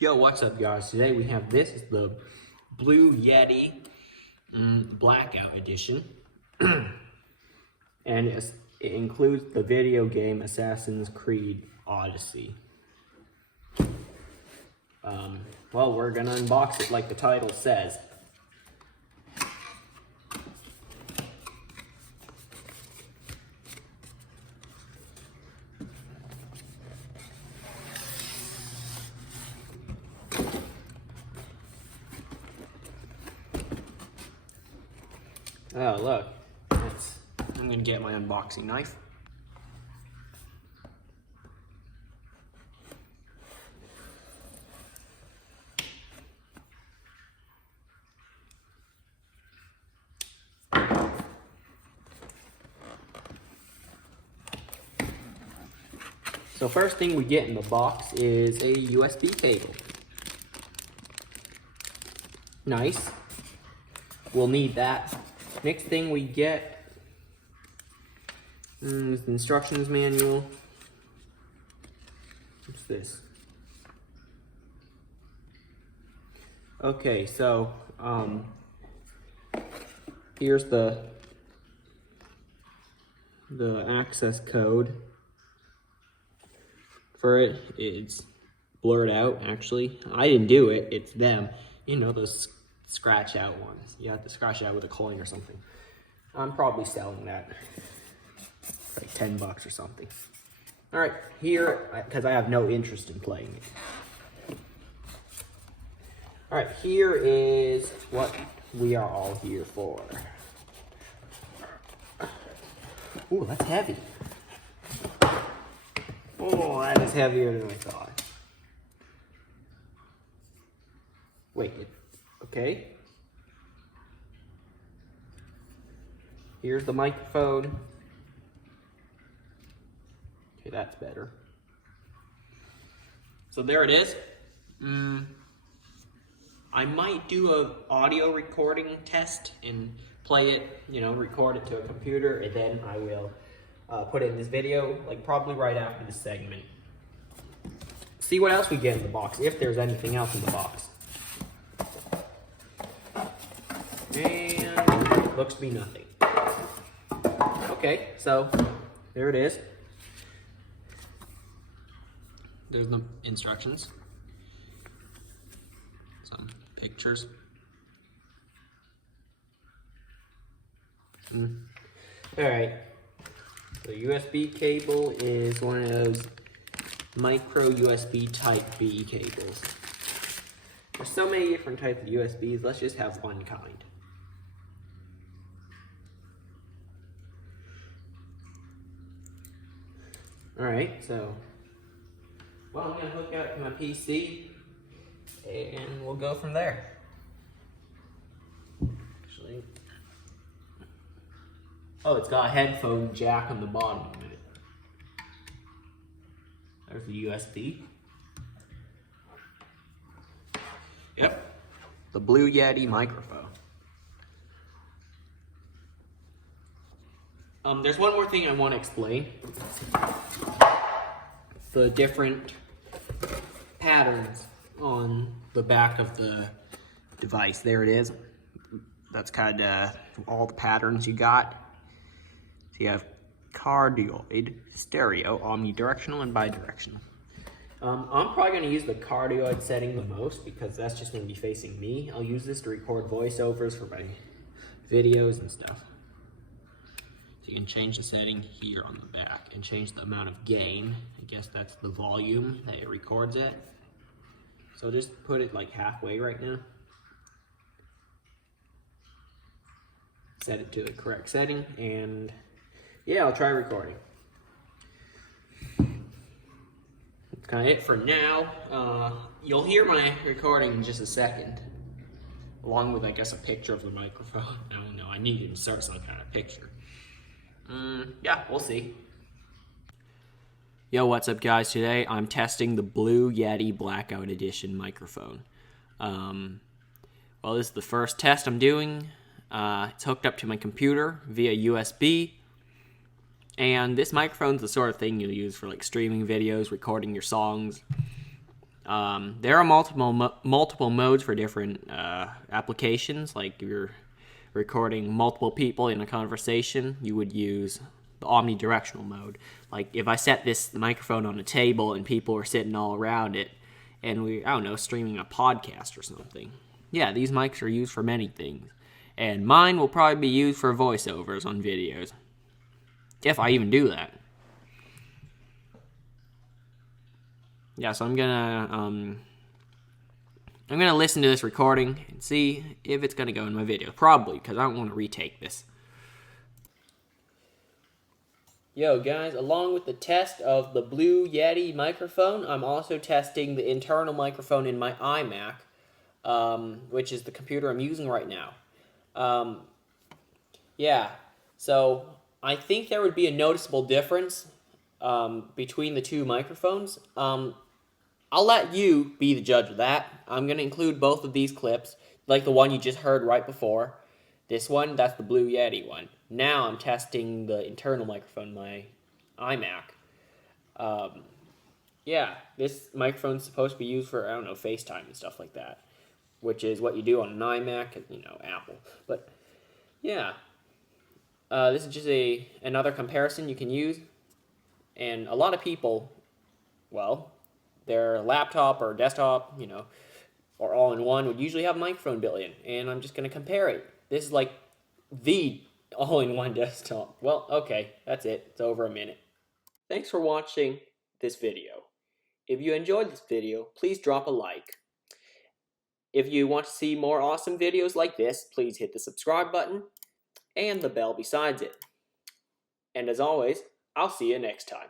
Yo, what's up, guys? Today we have this is the Blue Yeti Blackout Edition, and it includes the video game Assassin's Creed Odyssey. Well, we're gonna unbox it like the title says. Oh, look. I'm gonna get my unboxing knife. So first thing we get in the box is a USB cable. Nice. We'll need that. Next thing we get is the instructions manual. What's this? Okay, so here's the access code for it. It's blurred out, actually. I didn't do it, it's them. You know, those scratch out ones. You have to scratch it out with a coin or something. I'm probably selling that. Like 10 bucks or something. All right, here, because I have no interest in playing it. All right, here is what we are all here for. Ooh, that's heavy. Oh, that is heavier than I thought. Wait, okay. Here's the microphone. Okay, that's better. So there it is. I might do an audio recording test and play it, record it to a computer, and then I will put it in this video, like probably right after this segment. See what else we get in the box, if there's anything else in the box. And looks to be nothing. Okay, so there it is. There's the instructions. Some pictures. Alright. The USB cable is one of those micro USB type B cables. There's so many different types of USBs, let's just have one kind. Alright, so, well, I'm going to hook up to my PC and we'll go from there. Actually, oh, it's got a headphone jack on the bottom of it. There's the USB. Yep, the Blue Yeti microphone. There's one more thing I want to explain. The different patterns on the back of the device. There it is. That's kind of all the patterns you got. So you have cardioid, stereo, omnidirectional, and bidirectional. I'm probably going to use the cardioid setting the most because that's just going to be facing me. I'll use this to record voiceovers for my videos and stuff. So you can change the setting here on the back and change the amount of gain. I guess that's the volume that it records at. So just put it like halfway right now. Set it to the correct setting and yeah, I'll try recording. That's kind of it for now. You'll hear my recording in just a second. Along with, I guess, a picture of the microphone. I don't know, I need to insert some kind of picture. Yeah, we'll see. Yo, what's up, guys? Today I'm testing the Blue Yeti Blackout Edition microphone. Well, this is the first test I'm doing. It's hooked up to my computer via USB. And this microphone's the sort of thing you'll use for like streaming videos, recording your songs, There are multiple modes for different applications. Like if you're recording multiple people in a conversation, you would use the omnidirectional mode. Like if I set this microphone on a table and people are sitting all around it, and I don't know, streaming a podcast or something. Yeah, these mics are used for many things. And mine will probably be used for voiceovers on videos. If I even do that. Yeah, so I'm gonna listen to this recording and see if it's gonna go in my video. Probably, because I don't want to retake this. Yo guys, along with the test of the Blue Yeti microphone, I'm also testing the internal microphone in my iMac, which is the computer I'm using right now. Yeah, so I think there would be a noticeable difference between the two microphones. I'll let you be the judge of that. I'm going to include both of these clips, like the one you just heard right before. This one, that's the Blue Yeti one. Now I'm testing the internal microphone in my iMac. Yeah, this microphone's supposed to be used for, I don't know, FaceTime and stuff like that, which is what you do on an iMac, you know, Apple. But, yeah, this is just another comparison you can use. And a lot of people, well, their laptop or desktop, you know, or all-in-one would usually have a microphone built in. And I'm just going to compare it. This is like the all-in-one desktop. Well, okay, that's it. It's over a minute. Thanks for watching this video. If you enjoyed this video, please drop a like. If you want to see more awesome videos like this, please hit the subscribe button and the bell besides it. And as always, I'll see you next time.